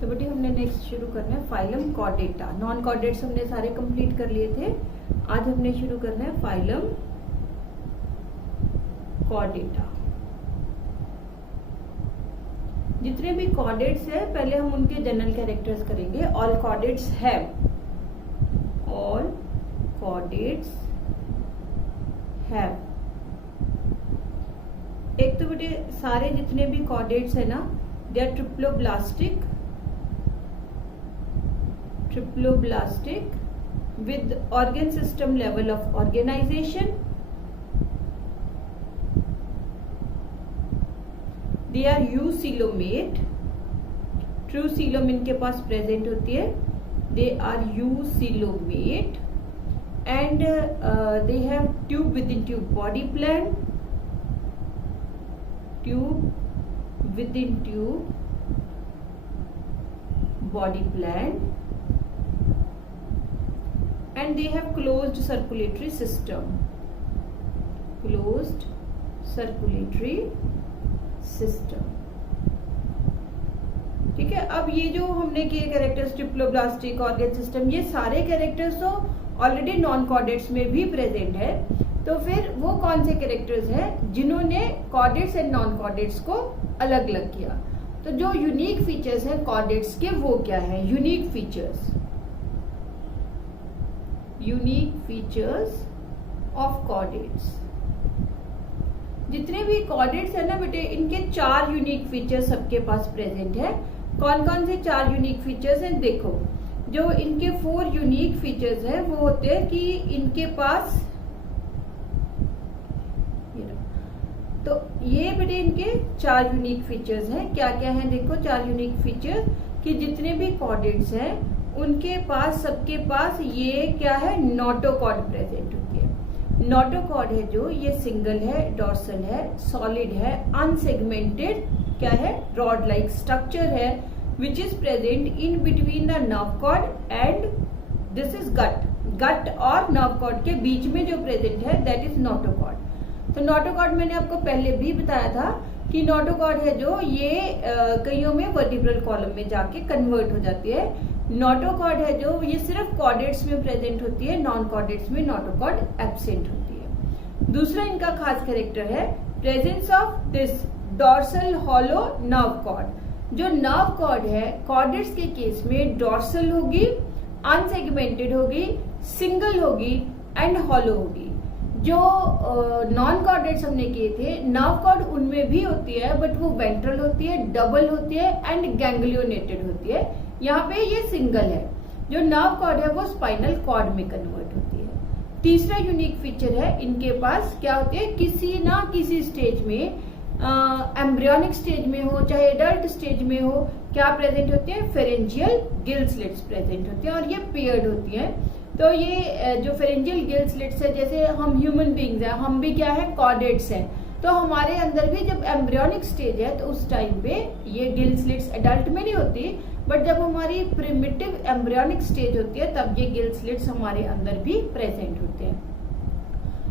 तो बेटे हमने नेक्स्ट शुरू करना है फाइलम कॉर्डेटा। नॉन कॉर्डेट्स हमने सारे कंप्लीट कर लिए थे। आज हमने शुरू करना है फाइलम कॉर्डेटा। जितने भी कॉर्डेट्स है पहले हम उनके जनरल कैरेक्टर्स करेंगे। All chordates have, all chordates have. एक तो बेटे सारे जितने भी कॉर्डेट्स है ना, they are triploblastic with organ system level of organization. They are eucoelomate. True coelom इनके पास प्रेजेंट होती है। They are eucoelomate and they have tube within tube body plan. Tube within tube body plan. And they have closed circulatory system. Closed circulatory system. ठीक है। अब ये जो हमने किए कैरेक्टर्स ट्रिप्लोब्लास्टिक, ऑर्गन सिस्टम, ये सारे कैरेक्टर्स तो ऑलरेडी नॉन कॉर्डेट्स में भी प्रेजेंट है। तो फिर वो कौन से कैरेक्टर्स हैं जिन्होंने कॉर्डेट्स एंड नॉन कॉर्डेट्स को अलग अलग किया? तो जो यूनिक फीचर्स हैं कॉर्डेट्स के वो क्या है? Unique features, unique features of chordates. जितने भी कॉर्डेट्स है ना बेटे, इनके 4 यूनिक फीचर्स सबके पास प्रेजेंट है। कौन कौन से 4 यूनिक फीचर्स हैं? देखो, जो इनके 4 यूनिक फीचर्स हैं वो होते हैं कि इनके पास, तो ये बेटे इनके 4 यूनिक फीचर्स हैं। क्या क्या हैं? देखो 4 यूनिक फीचर्स कि जितने भी कॉर्डेट्स हैं उनके पास, सबके पास ये क्या है? नोटोकॉर्ड प्रेजेंट होती है। नोटोकॉर्ड है जो, ये सिंगल है, डॉर्सल है, सॉलिड है, अनसेगमेंटेड, क्या है? रॉड लाइक स्ट्रक्चर है, which is present in between the nerve cord and this is gut. Gut और नर्व कॉर्ड के बीच में जो प्रेजेंट है दैट इज नोटोकॉर्ड। तो नोटोकॉर्ड मैंने आपको पहले भी बताया था कि नोटोकॉर्ड है जो, ये कईयों में वर्टिब्रल कॉलम में जाके कन्वर्ट हो जाती है। नोटोकॉर्ड है जो, ये सिर्फ कॉर्डेट्स में प्रेजेंट होती है, नॉन कॉर्डेट्स में नोटोकॉर्ड एब्सेंट होती है। दूसरा इनका खास कैरेक्टर है presence of this dorsal hollow nerve cord. जो नर्व कॉर्ड है कॉर्डेट्स के केस में डॉर्सल होगी, अनसेगमेंटेड होगी, सिंगल होगी एंड हॉलो होगी। जो नॉन कॉर्डेट्स हमने किए थे, नर्व कॉर्ड उनमें भी होती है बट वो वेंट्रल होती है, डबल होती है एंड गैंग्लियोनेटेड होती है। यहाँ पे ये सिंगल है। जो नर्व कॉर्ड है वो स्पाइनल कॉर्ड में कन्वर्ट होती है। तीसरा यूनिक फीचर है इनके पास, क्या होती है? किसी ना किसी स्टेज में, एम्ब्रियोनिक स्टेज में हो चाहे एडल्ट स्टेज में हो, क्या प्रेजेंट होती है? फेरेंजियल गिल स्लिट्स प्रेजेंट होती है और ये पेयर्ड होती है। तो ये जो फेरेंजियल गिल स्लिट्स है, जैसे हम ह्यूमन बींग्स हैं, हम भी क्या है? कॉर्डेट्स हैं। तो हमारे अंदर भी जब एम्ब्रियोनिक स्टेज है तो उस टाइम पे ये गिल स्लिट्स एडल्ट में नहीं होती, बट जब हमारी प्रिमिटिव एम्ब्रियोनिक स्टेज होती है तब ये गिल स्लिट्स हमारे अंदर भी प्रेजेंट होते हैं।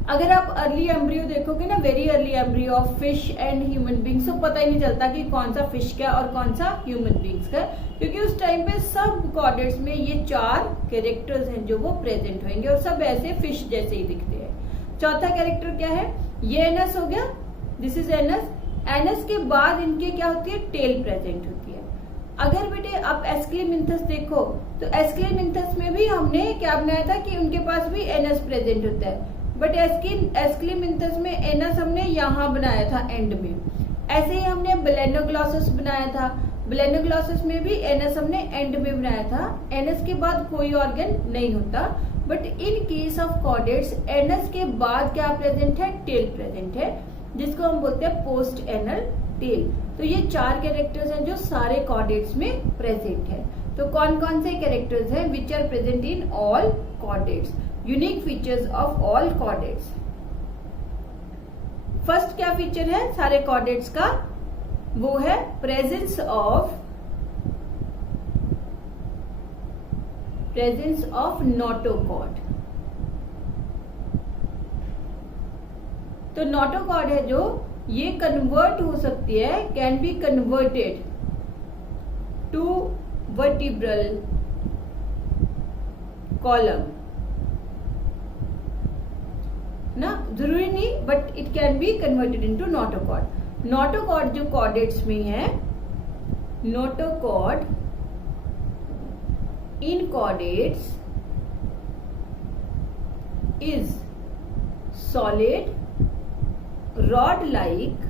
अगर आप अर्ली एम्ब्रियो देखोगे ना, very early embryo of fish and human beings, तो पता ही नहीं चलता कि कौन सा फिश का और कौन सा ह्यूमन बींग्स का, क्योंकि उस टाइम पे सब कॉर्डेट्स में ये 4 कैरेक्टर्स हैं जो वो प्रेजेंट होंगे और सब ऐसे फिश जैसे ही दिखते हैं। चौथा कैरेक्टर क्या है? ये एनस हो गया, दिस इज एनस। एनस के बाद इनके क्या होती है? टेल प्रेजेंट होती है। अगर बेटे आप एस्क्लेमिंथस देखो तो एस्क्लेमिंथस में भी हमने क्या बनाया था कि उनके पास भी एनस प्रेजेंट होता है, बट एस्क्लेमिंथस में एनस हमने यहाँ बनाया था एंड में। ऐसे ही हमने बेलेनोग्लॉसस बनाया था, बेलेनोग्लॉसस में भी एनस हमने एंड में बनाया था। एनस के बाद कोई ऑर्गन नहीं होता, but in case of chordates anus के बाद क्या प्रेजेंट है? टेल प्रेजेंट है, जिसको हम बोलते हैं पोस्ट एनल टेल। तो ये 4 कैरेक्टर्स हैं जो सारे कॉर्डेट्स में प्रेजेंट है। तो कौन कौन से कैरेक्टर्स हैं? Which are present in all chordates, unique features of all chordates. First क्या फीचर है सारे कॉर्डेट्स का? वो है प्रेजेंस ऑफ नोटोकॉर्ड। तो नोटोकॉर्ड है जो, ये कन्वर्ट हो सकती है, can be converted to vertebral column ना, जरूरी नहीं, but it can be converted into notochord. Notochord जो कॉर्डेट्स में है, notochord in chordates is solid rod like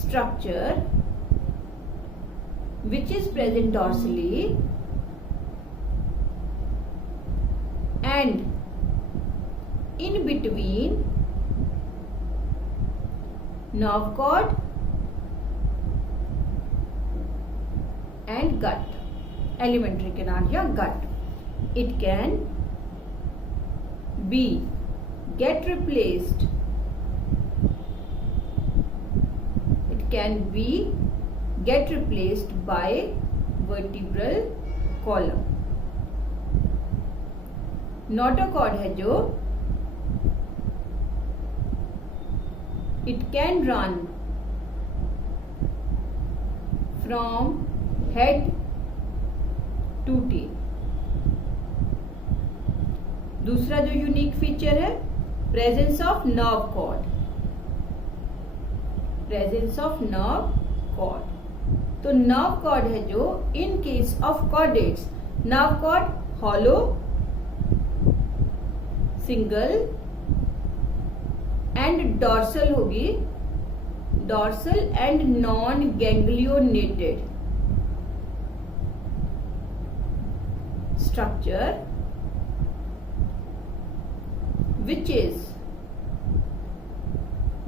structure which is present dorsally and in between nerve cord and gut, alimentary canal या gut. It can be get replaced, it can be get replaced by vertebral column. Notochord है जो, it can run from head to tail. दूसरा जो unique feature है, presence of nerve cord, presence of nerve cord. तो nerve cord है जो, in case of chordates, nerve cord hollow, single and dorsal होगी, dorsal and non ganglionated structure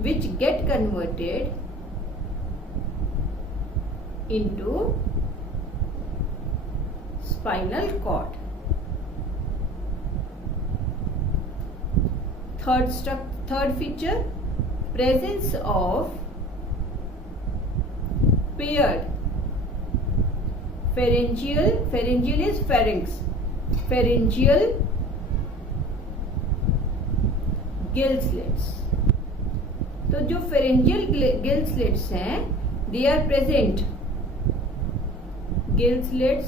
which get converted into spinal cord. Third feature, presence of paired pharyngeal is pharynx, pharyngeal gill slits. तो जो pharyngeal gill slits हैं, they are present, gill slits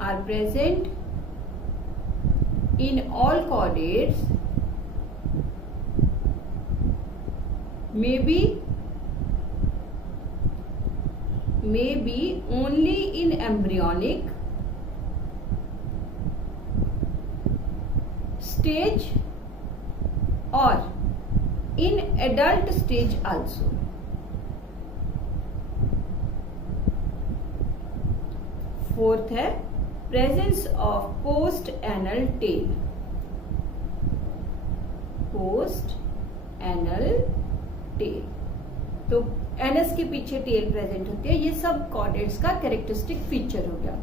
are present in all chordates, may be only in embryonic stage or in adult stage also. Fourth है presence of post anal tail, post anal tail। तो anus के पीछे tell present होती है। ये सब chordates का characteristic feature हो गया।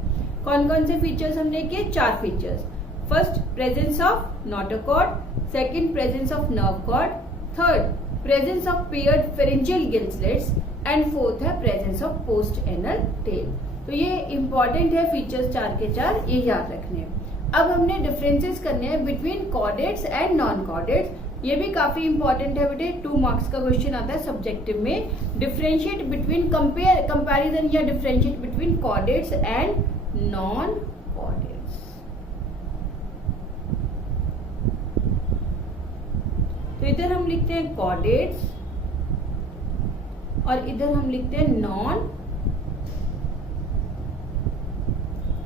कौन कौन से फीचर्स हमने किए? 4 features. First, presence of notochord, second, presence of nerve cord, third, presence of paired pharyngeal gill slits and fourth है presence of post anal tail. तो ये इंपॉर्टेंट है फीचर्स 4 के 4, ये याद रखने हैं। अब हमने डिफरेंसेस करने हैं between chordates and non chordates. ये भी काफी इंपॉर्टेंट है बेटे, 2 मार्क्स का क्वेश्चन आता है सब्जेक्टिव में। डिफरेंशिएट बिटवीन कंपैरिजन या differentiate between chordates and non chordates. तो इधर हम लिखते हैं कॉर्डेट्स और इधर हम लिखते हैं नॉन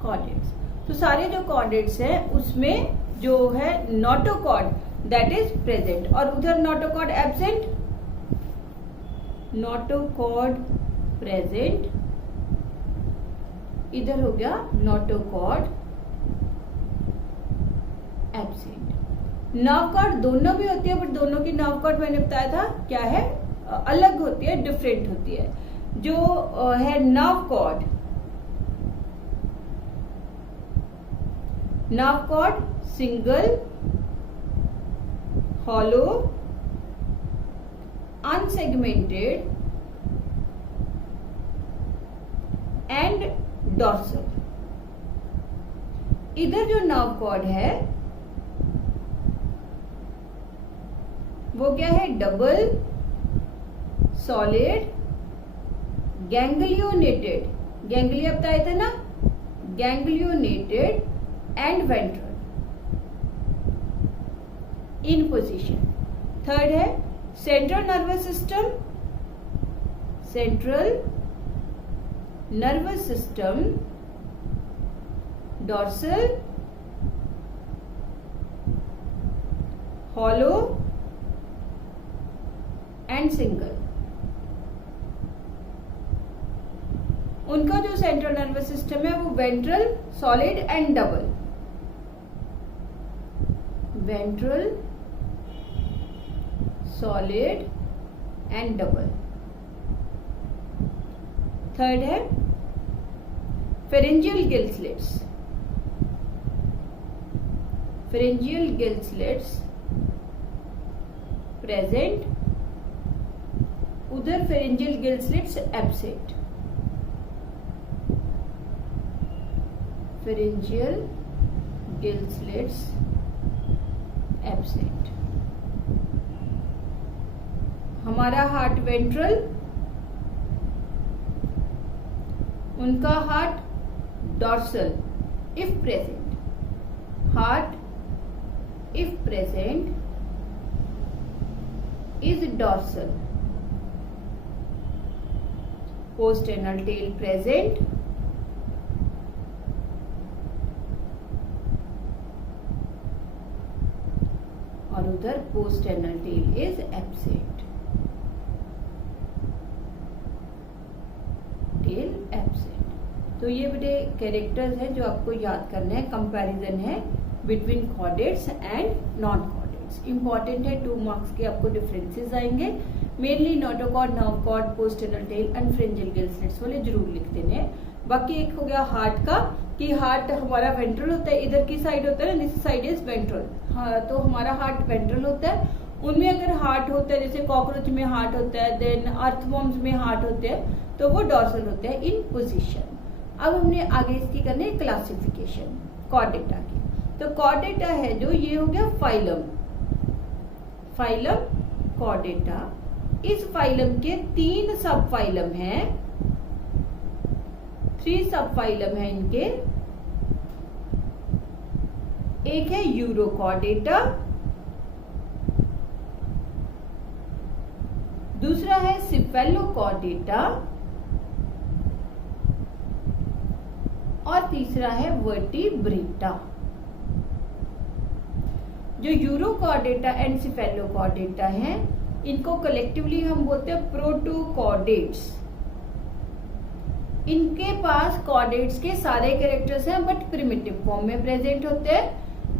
कॉर्डेट्स। तो सारे जो कॉर्डेट्स हैं उसमें जो है नोटोकॉर्ड दैट इज प्रेजेंट और उधर नोटोकॉर्ड एब्सेंट, नोटोकॉर्ड प्रेजेंट, इधर हो गया नोटोकॉर्ड एब्सेंट। नर्व कॉर्ड दोनों भी होती है, बट दोनों की नर्व कॉर्ड मैंने बताया था क्या है, अलग होती है, डिफरेंट होती है। जो है nerve cord single, hollow, unsegmented and dorsal. इधर जो नर्व कॉर्ड है वो क्या है, डबल, सॉलिड, गैंग्लियोनेटेड। गैंग्लिया बताए थे ना, ganglionated and ventral in position. Third है central nervous system, central nervous system dorsal, hollow and single. उनका जो सेंट्रल नर्वस सिस्टम है वो ventral, solid and double. Ventral, solid and double. Third है pharyngeal gill slits, pharyngeal gill slits present, उधर pharyngeal gill slits absent. Pharyngeal gill slits absent. हमारा heart ventral, उनका heart dorsal if present. Heart if present is dorsal. Post anal tail present, और उधर post anal tail is absent. Tail absent. तो ये बेटे characters हैं जो आपको याद करना है। कंपैरिजन है between chordates and non chordates. Important है, 2 मार्क्स के आपको डिफरेंसेस आएंगे। Mainly notochord, nerve cord, post anal tail and pharyngeal gill slits वाले जरूर लिख देने हैं। बाकी एक हो गया हार्ट का, कि हार्ट हमारा वेंट्रल होता है, इधर की साइड होता है ना, दिस साइड इज वेंट्रल। हाँ, तो हमारा हार्ट वेंट्रल होता है। उनमें अगर हार्ट होता है, जैसे कॉकरोच में हार्ट होता है, देन अर्थवॉर्म्स में हार्ट होते हैं, तो वो डॉर्सल होते हैं इन पोजीशन। अब हमने आगे इसकी करनी है क्लासिफिकेशन कॉर्डेटा की। तो कॉर्डेटा है जो, ये हो गया फाइलम, फाइलम कॉर्डेटा। इस फाइलम के 3 सब फाइलम हैं, 3 सब फाइलम है इनके। एक है यूरोकॉर्डेटा, दूसरा है सिफेलोकॉर्डेटा, और तीसरा है वर्टिब्रेटा। जो यूरोकॉर्डेटा एंड सिफेलोकॉर्डेटा हैं, इनको कलेक्टिवली हम बोलते हैं प्रोटोकॉर्डेट्स। इनके पास कॉर्डेट्स के सारे कैरेक्टर्स हैं, बट प्रिमिटिव फॉर्म में प्रेजेंट होते हैं,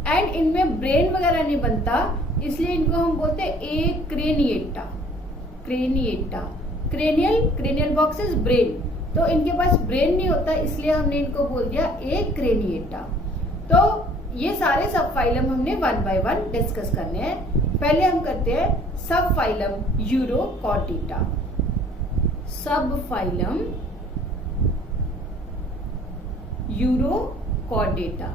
एंड इनमें ब्रेन वगैरह नहीं बनता, इसलिए इनको हम बोलते हैं acraniata. Craniata, cranial box is brain, तो इनके पास ब्रेन नहीं होता, इसलिए हमने इनको बोल दिया एक्रेनिएटा। तो ये सारे सब फाइलम हमने 1 बाय 1 डिस्कस करने हैं। पहले हम करते हैं सब फाइलम यूरोकॉर्डेटा। सब फाइलम यूरोकॉर्डेटा।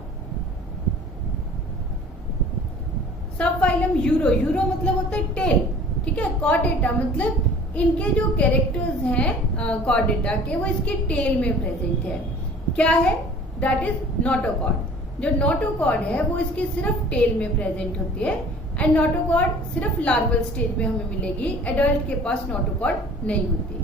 सब फाइलम यूरो मतलब होता है टेल, ठीक है। कॉर्डेटा मतलब इनके जो कैरेक्टर्स हैं कॉर्डेटा के, वो इसके टेल में प्रेजेंट है। क्या है? That is notochord. जो नोटोकॉर्ड है वो इसकी सिर्फ टेल में प्रेजेंट होती है, एंड नोटोकॉर्ड सिर्फ लार्वल स्टेज में हमें मिलेगी, एडल्ट के पास नोटोकॉर्ड नहीं होती।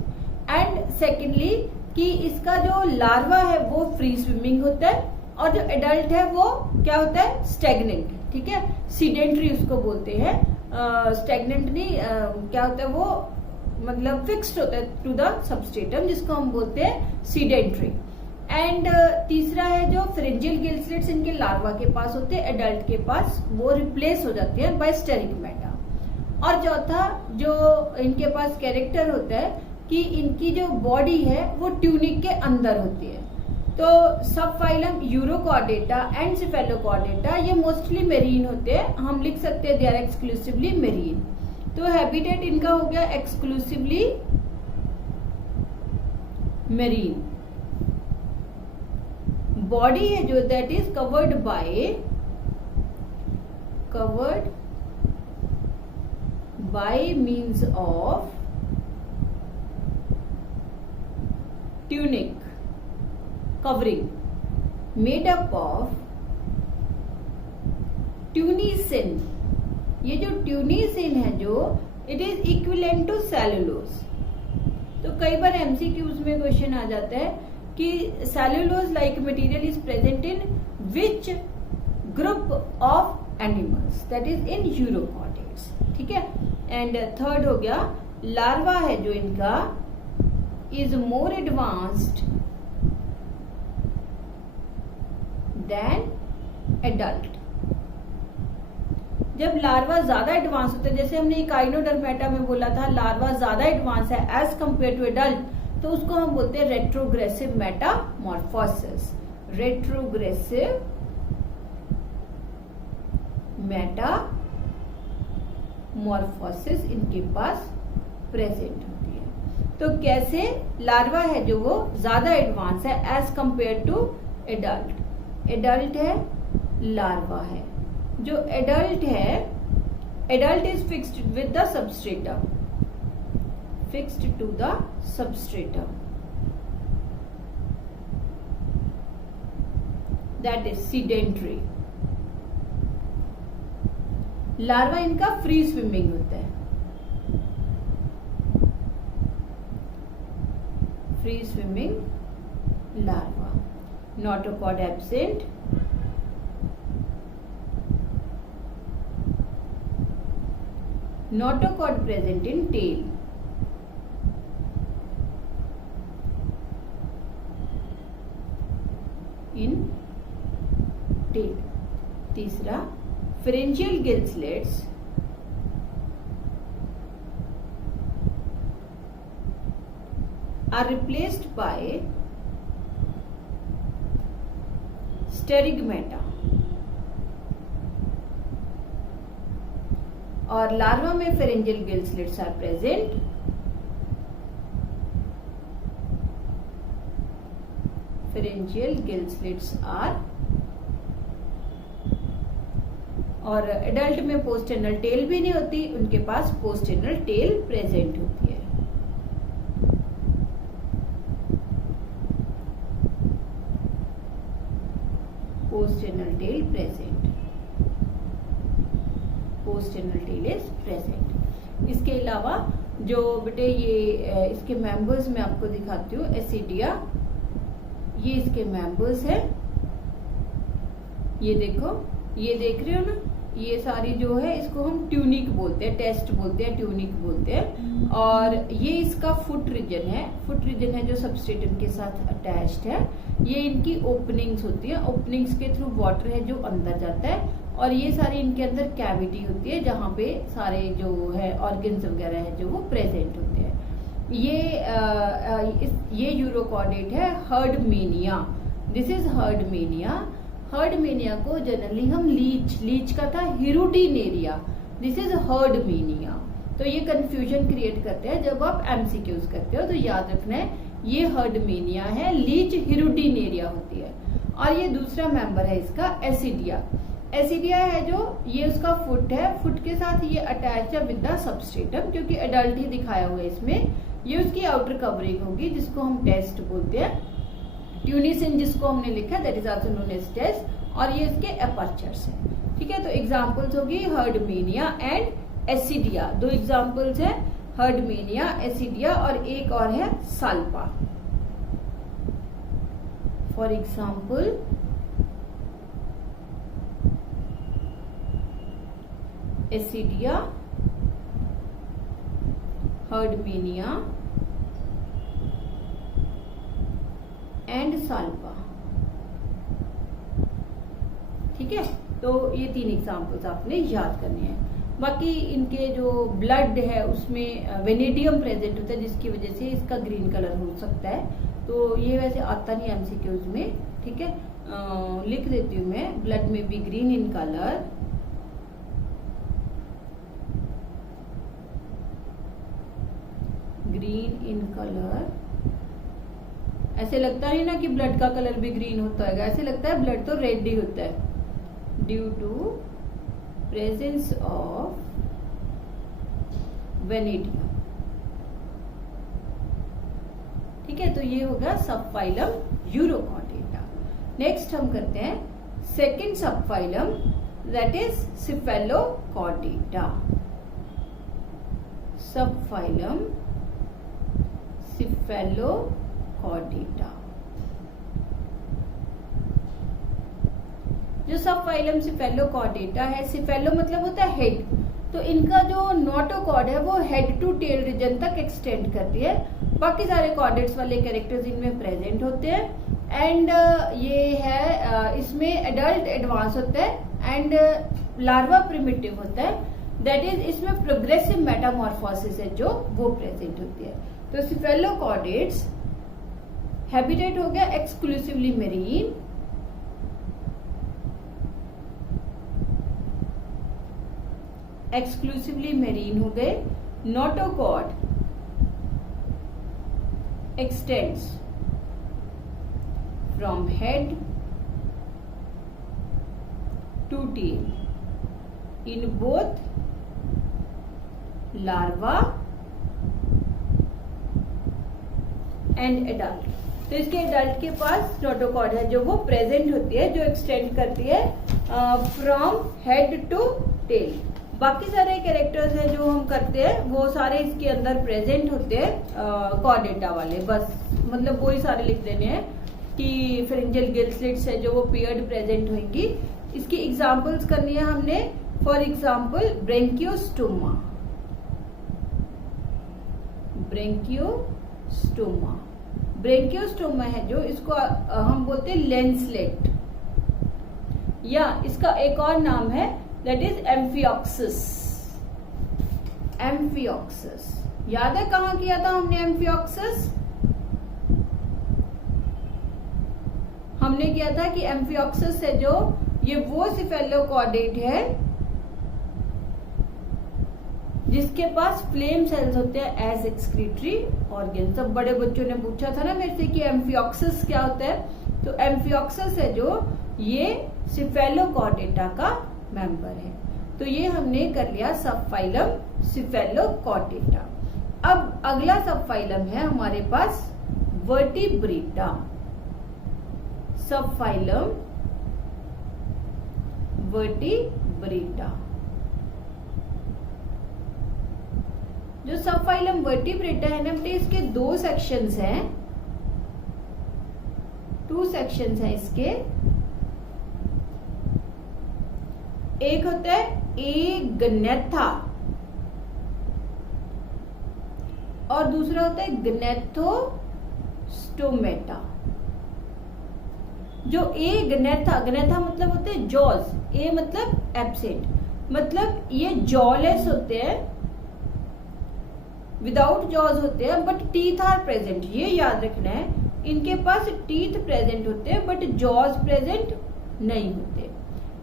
एंड सेकेंडली कि इसका जो लार्वा है वो फ्री स्विमिंग होता है, और जो एडल्ट है वो क्या होता है? स्टेगनेंट, ठीक है। सीडेंट्री उसको बोलते हैं, स्टेगनेंट नहीं, क्या होता है वो, मतलब फिक्स्ड होता है टू द सबस्ट्रेटम, जिसको हम बोलते हैं सीडेंट्री। एंड तीसरा है जो फेरेंजियल गिल स्लिट्स इनके लार्वा के पास होते हैं, एडल्ट के पास वो रिप्लेस हो जाते हैं बाय स्टेरिकमेटा। और चौथा जो इनके पास कैरेक्टर होता है कि इनकी जो बॉडी है वो ट्यूनिक के अंदर होती है। तो सब फाइलम यूरोकॉर्डेटा एंड सिफेलोकॉर्डेटा ये मोस्टली मेरीन होते हैं, हम लिख सकते हैं दे आर एक्सक्लूसिवली मेरीन। तो हैबिटेट इनका हो गया एक्सक्लूसिवली मेरीन। बॉडी है जो that is covered by means of tunic. Covering made up of tunicin. ये जो ट्यूनिसिन है जो it is equivalent to cellulose. तो कई बार एमसीक्यूज में क्वेश्चन आ जाता है कि cellulose like material is present in which group of animals, that is in urochordates. ठीक है। एंड थर्ड हो गया लार्वा है जो इनका is more advanced than adult. जब लार्वा ज्यादा एडवांस होता है, जैसे हमने इकाइनोडर्मेटा में बोला था लार्वा ज्यादा एडवांस है एज कंपेयर टू एडल्ट, तो उसको हम बोलते हैं रेट्रोग्रेसिव मेटामॉर्फोसिस। रेट्रोग्रेसिव मेटामॉर्फोसिस इनके पास प्रेजेंट होती है। तो कैसे लार्वा है जो वो ज्यादा एडवांस है as compare to adult. Adult है, लार्वा है। जो एडल्ट है, adult is fixed with the substratum, fixed to the substratum, that is sedentary. Larva इनका फ्री स्विमिंग होता है, free swimming larva. Notochord absent, notochord present in tail, in tail। तीसरा pharyngeal gill slits are replaced by sterigmata। और larva में pharyngeal gill slits are present, pharyngeal gill slits are, और adult में पोस्टेनल tell भी नहीं होती, उनके पास पोस्टेनल टेल प्रेजेंट होती है। Postanal tail present, postanal tail is present. इसके अलावा जो बेटे ये इसके मेंबर्स मैं आपको दिखाती हूँ। एसिडिया, ये इसके मेंबर्स है। ये देखो, ये देख रहे हो ना, ये सारी जो है इसको हम ट्यूनिक बोलते हैं, टेस्ट बोलते हैं, ट्यूनिक बोलते हैं। और ये इसका फुट रीजन है, फुट रीजन है जो सबस्ट्रेटम के साथ अटैच्ड है। ये इनकी ओपनिंग्स होती है, ओपनिंग्स के थ्रू वाटर है जो अंदर जाता है। और ये सारी इनके अंदर कैविटी होती है जहाँ पे सारे जो है ऑर्गन्स वगैरह है जो वो प्रेजेंट होते हैं। ये यूरोकॉर्डेट है हर्डमेनिया, दिस इज हर्डमेनिया। हर्डमेनिया को जनरली हम लीच का था हिरुडिनेरिया, दिस इज हर्डमेनिया। तो ये कंफ्यूजन क्रिएट करते हैं जब आप एमसीक्यूज करते हो, तो याद रखना है ये हर्डमेनिया है, लीच हिरुडिनेरिया होती है। और ये दूसरा मेंबर है इसका एसिडिया। एसिडिया है जो ये उसका फुट है, फुट के साथ ये अटैच है विद द सबस्ट्रेटम, क्योंकि एडल्ट ही दिखाया हुआ है इसमें। ये उसकी आउटर कवरिंग होगी जिसको हम टेस्ट बोलते हैं। ट्यूनिसिन जिसको हमने लिखा that is also known as test. और ये इसके अपर्चर्स हैं। ठीक है, तो एग्जांपल्स होगी हर्डमेनिया एंड एसिडिया। दो एग्जांपल्स हैं, हर्डमेनिया, एसिडिया, और एक और है Salpa. For example Ascidia, Herdmania and Salpa. ठीक है, तो ये तीन एग्जाम्पल्स आपने याद करने हैं। बाकी इनके जो ब्लड है उसमें वेनेडियम प्रेजेंट होता है जिसकी वजह से इसका ग्रीन कलर हो सकता है। तो ये वैसे आता नहीं एमसीक्यूज में। ठीक है, लिख देती हूँ मैं, ब्लड में भी green in colour, green in colour. ऐसे लगता नहीं ना कि ब्लड का कलर भी ग्रीन होता है, ऐसे लगता है ब्लड तो रेड ही होता है। Due to presence of vanadium. ठीक है, तो ये होगा सब फाइलम यूरोकॉर्डेट। नेक्स्ट हम करते हैं सेकेंड सब फाइलम, दैट इज सिफेलोकॉर्डेटा। सब फाइलम सिफेलोकॉर्डेटा। जो सब फाइलम सिफेलोकॉर्डेटा है, सिफेलो मतलब होता है हेड, तो इनका जो नोटोकॉर्ड है वो हेड टू टेल रीजन तक एक्सटेंड करती है। बाकी सारे कॉर्डेट्स वाले कैरेक्टर्स इनमें प्रेजेंट होते हैं। एंड ये है इसमें एडल्ट एडवांस होता है एंड लार्वा प्रिमिटिव होता है। दैट इज इसमें प्रोग्रेसिव मेटामॉर्फोसिस है जो वो प्रेजेंट होती है। तो सिफेलोकॉर्डेट्स हैबिटेट हो गया एक्सक्लूसिवली मेरीन, एक्सक्लूसिवली मेरीन हो गए। Notochord extends from head to tail in both larva and adult। तो इसके एडल्ट के पास नोटोकॉर्ड है जो वो प्रेजेंट होती है, जो एक्सटेंड करती है फ्रॉम हेड टू टेल। बाकी सारे कैरेक्टर्स हैं जो हम करते हैं वो सारे इसके अंदर प्रेजेंट होते हैं कॉर्डेटा वाले, बस मतलब वही सारे लिख देने हैं कि फेरिंजियल गिल स्लिट्स है जो वो पेयर्ड प्रेजेंट होंगी। इसकी एग्जांपल्स करनी है हमने। फॉर एग्जांपल ब्रेंकियोस्टोमा, ब्रेंकियोस्टोमा, ब्रेंकियोस्टोमा है जो इसको हम बोलते हैं लेंसलेट, या इसका एक और नाम है दैट इज एम्फियोक्सिस। एम्फियोक्सिस याद है कहां किया था हमने एम्फियोक्सिस? हमने किया था कि एम्फियोक्सिस है जो ये वो सिफेलोकॉर्डेट है जिसके पास फ्लेम सेल्स होते हैं एज एक्सक्रीटरी ऑर्गन। सब बड़े बच्चों ने पूछा था ना मेरे से कि एम्फियोक्सिस क्या होता है, तो एम्फियोक्सिस है जो ये सिफेलोकॉर्डेटा का मेंबर है। तो ये हमने कर लिया सब फाइलम सिफेलोकॉर्डेटा। अब अगला सब फाइलम है हमारे पास वर्टिब्रेटा। सब फाइलम वर्टिब्रेटा। जो सब फाइलम वर्टिब्रेटा है ना बेटे, इसके दो सेक्शंस हैं, 2 सेक्शंस हैं इसके। एक होता है एग्नेथा और दूसरा होता है ग्नेथोस्टोमेटा। जो एग्नेथा, ग्नेथा मतलब होते हैं जॉज, ए मतलब एब्सेंट, मतलब ये जॉलेस होते हैं, विदाउट जॉज होते हैं बट टीथ आर प्रेजेंट। ये याद रखना है, इनके पास टीथ प्रेजेंट होते हैं बट जॉज प्रेजेंट नहीं होते।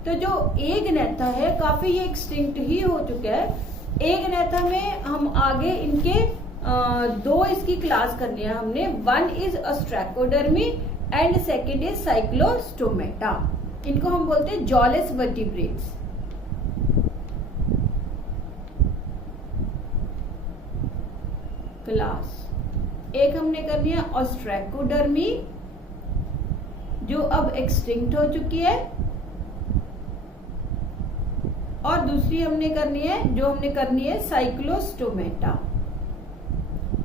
तो जो एग्नेथा है काफी ये एक्सटिंक्ट ही हो चुका है। एग्नेथा में हम आगे इनके 2 इसकी क्लास करनी है हमने। One is Ostracodermi and second is Cyclostomata. इनको हम बोलते हैं जॉलेस वर्टिब्रेट्स। क्लास एक हमने करनी है ऑस्ट्रैकोडर्मी जो अब एक्सटिंक्ट हो चुकी है, और दूसरी हमने करनी है साइक्लोस्टोमेटा।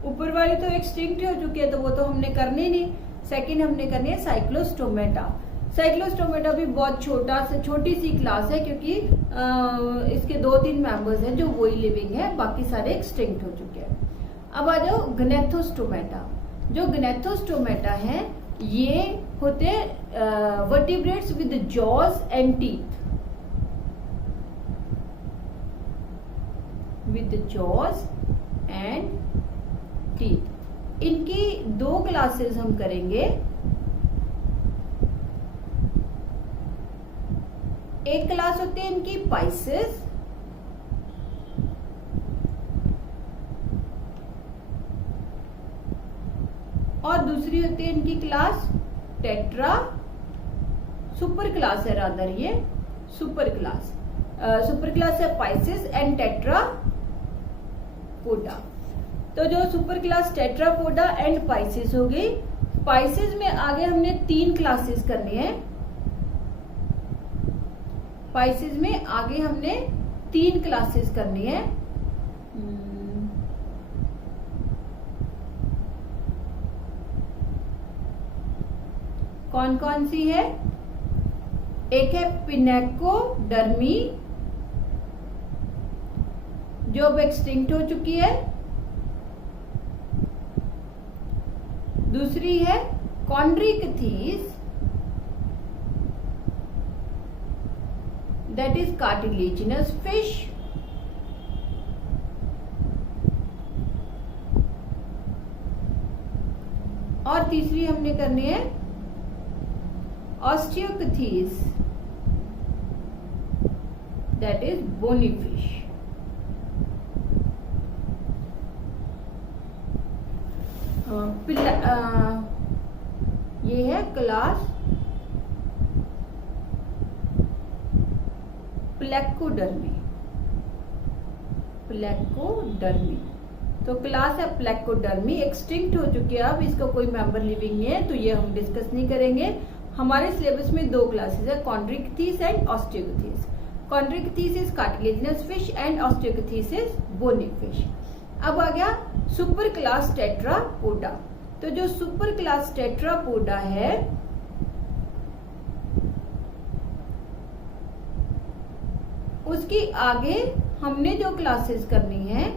ऊपर वाली तो एक्सटिंक्ट हो चुकी है तो वो तो हमने करनी नहीं। सेकंड हमने करनी है साइक्लोस्टोमेटा। साइक्लोस्टोमेटा भी बहुत छोटी सी क्लास है क्योंकि इसके 2-3 मेंबर्स हैं जो वही लिविंग है, बाकी सारे एक्सटिंक्ट हो चुके हैं। अब आ जाओ ग्नेथोस्टोमेटा। जो ग्नेथोस्टोमेटा है ये होते हैं vertebrates with jaws and teeth, with jaws and teeth। इनकी 2 क्लासेस हम करेंगे। एक क्लास होती है इनकी पाइसेस, और दूसरी होती है इनकी क्लास टेट्रा। सुपर क्लास है रादर, ये सुपर क्लास है पाइसेस एंड टेट्रापोडा। तो जो super class Tetrapoda and Pisces हो गई, स्पाइसेस में आगे हमने 3 क्लासेस करनी है। स्पाइसेस में आगे हमने 3 क्लासेस करनी है। कौन कौन सी है? एक है पिनेकोडर्मी, जो अब एक्सटिंक्ट हो चुकी है। दूसरी है कॉन्ड्रिकथीस, दैट इज कार्टिलेजिनस फिश। और तीसरी हमने करनी है ऑस्टियोकथीस, दैट इज बोनी फिश। ये है क्लास प्लेकोडर्मी। प्लेकोडर्मी तो क्लास है प्लेकोडर्मी, एक्सटिंक्ट हो चुकी है, अब इसका कोई मेंबर लिविंग नहीं है, तो ये हम डिस्कस नहीं करेंगे। हमारे सिलेबस में 2 क्लासेस है, Chondrichthyes and Osteichthyes. Chondrichthyes is cartilaginous fish and Osteichthyes is bony fish. अब आ गया सुपर क्लास टेट्रापोडा। तो जो सुपर क्लास टेट्रापोडा है उसकी आगे हमने जो क्लासेस करनी है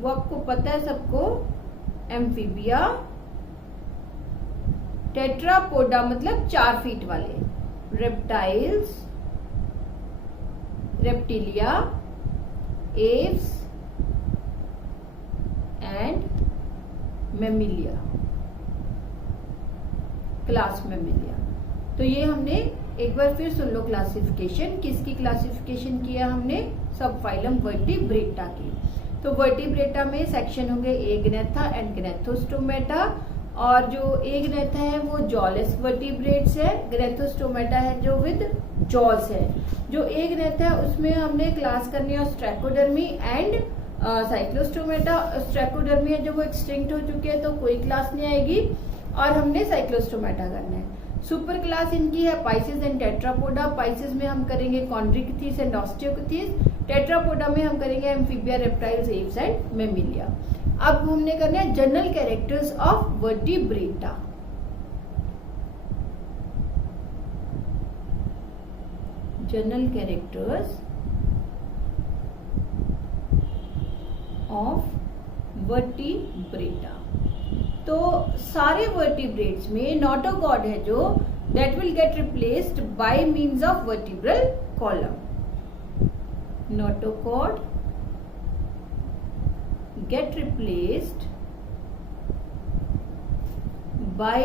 वो आपको पता है सबको, एम्फीबिया, टेट्रापोडा मतलब 4 फीट वाले, reptiles, reptilia, Aves and Mammalia, class Mammalia. तो ये हमने एक बार फिर सुन लो क्लासिफिकेशन। किसकी क्लासिफिकेशन किया हमने? सब फाइलम वर्टिब्रेटा की। तो वर्टिब्रेटा में सेक्शन होंगे एग्नेथा एंड ग्नेथोस्टोमेटा, और जो एग्नेथा है वो जॉलेस वर्टिब्रेट्स है, ग्नेथोस्टोमेटा है जो विद जॉस है। जो एग्नेथा है उसमें हमने क्लास करनी है स्ट्रैकोडर्मी एंड साइक्लोस्टोमेटा। स्ट्रैकोडर्मी है जो वो एक्सटिंक्ट हो चुके हैं तो कोई क्लास नहीं आएगी, और हमने साइक्लोस्टोमेटा करना है। सुपर क्लास इनकी है पाइसेस एंड टेट्रापोडा। पाइसेस में हम करेंगे कॉन्ड्रिकथीस एंड ऑस्टियोकथीस, टेट्रापोडा में हम करेंगे amphibia, reptiles, Aves and Mammalia. अब हमने करना है general characters of vertebrata. General characters of vertebrata. तो सारे वर्टिब्रेट्स में नोटोकॉड है जो that will get replaced by means of vertebral column. Notochord get replaced by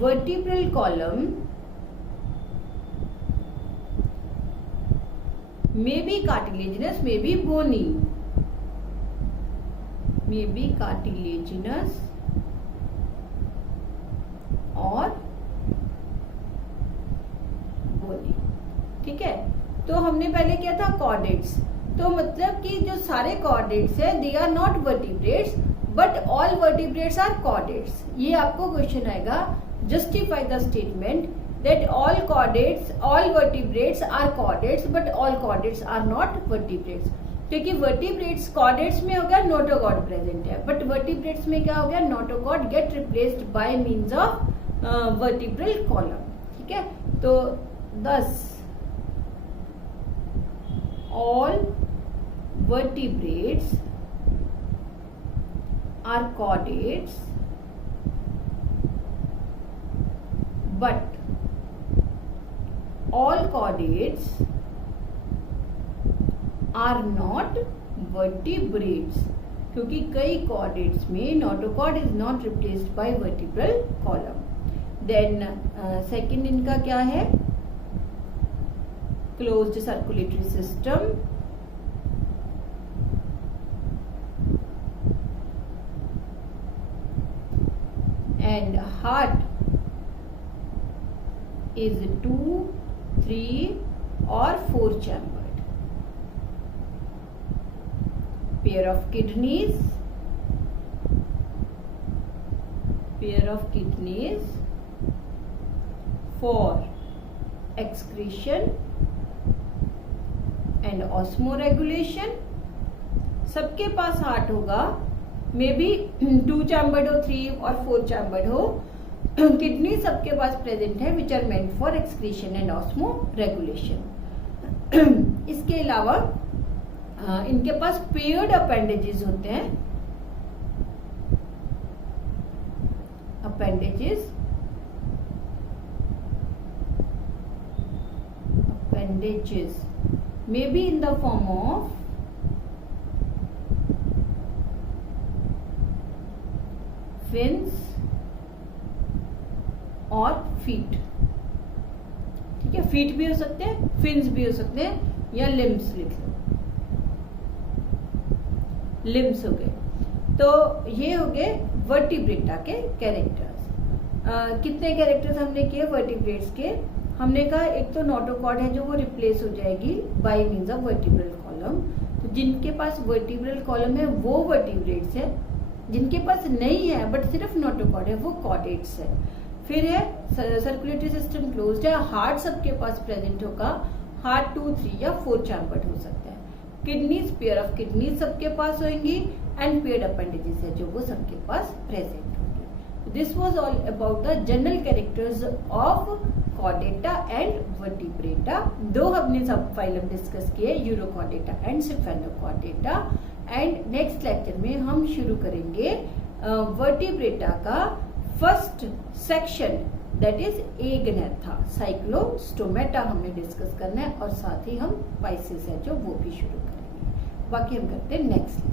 vertebral column, may be cartilaginous, may be bony, may be cartilaginous और bony। ठीक है, तो हमने पहले किया था कॉर्डेट्स। तो मतलब कि जो सारे कॉर्डेट्स है they are not vertebrates but all vertebrates are chordates. ये आपको क्वेश्चन आएगा, justify the statement that all chordates, all vertebrates are chordates but all chordates are not vertebrates. क्योंकि वर्टिब्रेट्स कॉर्डेट्स में हो गया नोटोकॉड प्रेजेंट है, but vertebrates में क्या हो गया, notochord gets replaced by means of vertebral column. ठीक है, तो 10 all vertebrates are chordates but all chordates are not vertebrates, क्योंकि कई chordates में notochord is not replaced by vertebral column। then second इनका क्या है, closed circulatory system, and heart is 2, 3 or 4 chambered. Pair of kidneys pair of kidneys for excretion and osmoregulation. सबके पास heart होगा, may be 2 chambered हो, 3 और 4 chambered हो. Kidney सबके पास प्रेजेंट है which are meant for excretion and osmoregulation. इसके अलावा इनके पास पेयर्ड अपेंडेजेस होते हैं. Appendages may be in the form of fins और feet. ठीक है, feet भी हो सकते हैं, fins भी हो सकते हैं, या limbs लिख लो. limbs हो गए. तो ये हो गए वर्टिब्रेटा के कैरेक्टर्स. कितने कैरेक्टर्स हमने किए वर्टिब्रेट्स के? हमने कहा एक तो नोटोकॉर्ड है जो वो रिप्लेस हो जाएगी bye means of vertebral column. तो जिनके पास वर्टिब्रल कॉलम है वो वर्टिब्रेट्स है, जिनके पास नहीं है बट सिर्फ नोटोकॉर्ड है वो कॉर्डेट्स है. फिर है सर्कुलेटरी सिस्टम क्लोज्ड है. हार्ट सबके पास प्रेजेंट होगा, हार्ट 2, 3 या 4 चैम्बर्ड हो सकता है. किडनीज, पेयर ऑफ किडनीज सबके पास होंगी एंड पेयर्ड अपेंडेजेस है जो वो सबके पास प्रेजेंट होंगी. This was all about the general characters of Chordata and Vertebrata. 2 हमने सब फाइलम डिस्कस किए, Urochordata and Cephalochordata. And next lecture में हम शुरू करेंगे वर्टिब्रेटा का first section that is Agnatha. Cyclostomata हमने डिस्कस करना है और साथ ही हम पाइसेस है जो वो भी शुरू करेंगे. बाकी हम करते हैं नेक्स्ट.